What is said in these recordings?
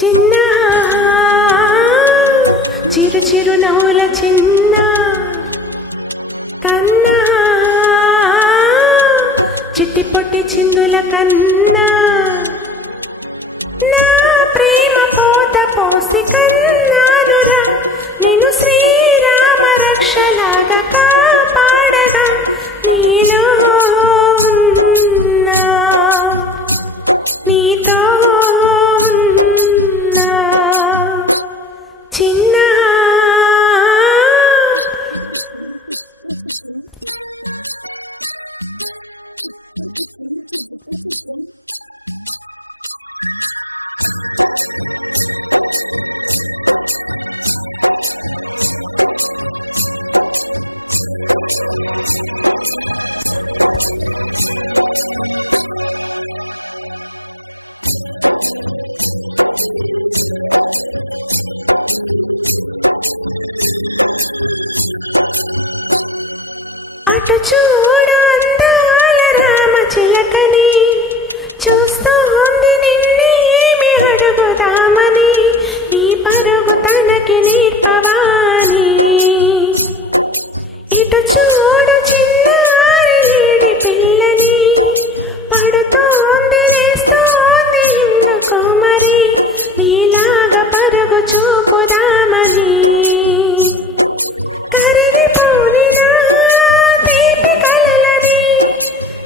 చిన్న చిరు చిరు నవ్వుల చిన్న కన్నా చిట్టి పొట్టి చిందుల కన్నా నా ప్రేమ పోత పోసి కన్నానురా నేను శ్రీరామ రక్షలాగా కాపాడగా నీలో ఉన్నా నీతో ఉన్నా చిన్న అటు చూడు అందాల రామ చిలకని చూస్తూ ఉంది నిన్నేమి అడుగుదామని నీ పరుగు తనకి నేర్పవాని ఇటు చూడు చిన్నారి లేడి పిల్లని పడుతోంది లేస్తోంది ఎందుకో మరి నీలాగా పరుగు చూపుదామని కరిగిపోని తీపి కలలని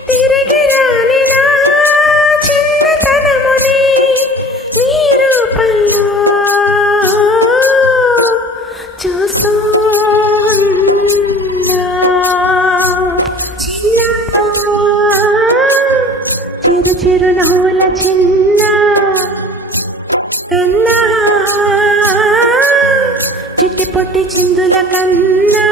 తిరిగి రాని నా చిన్నతనముని నీ రూపంలో చూస్తూ ఉన్నా చిన్న చిరు చిరు నవ్వుల చిన్న కన్నా చిట్టి పొట్టి చిందుల కన్నా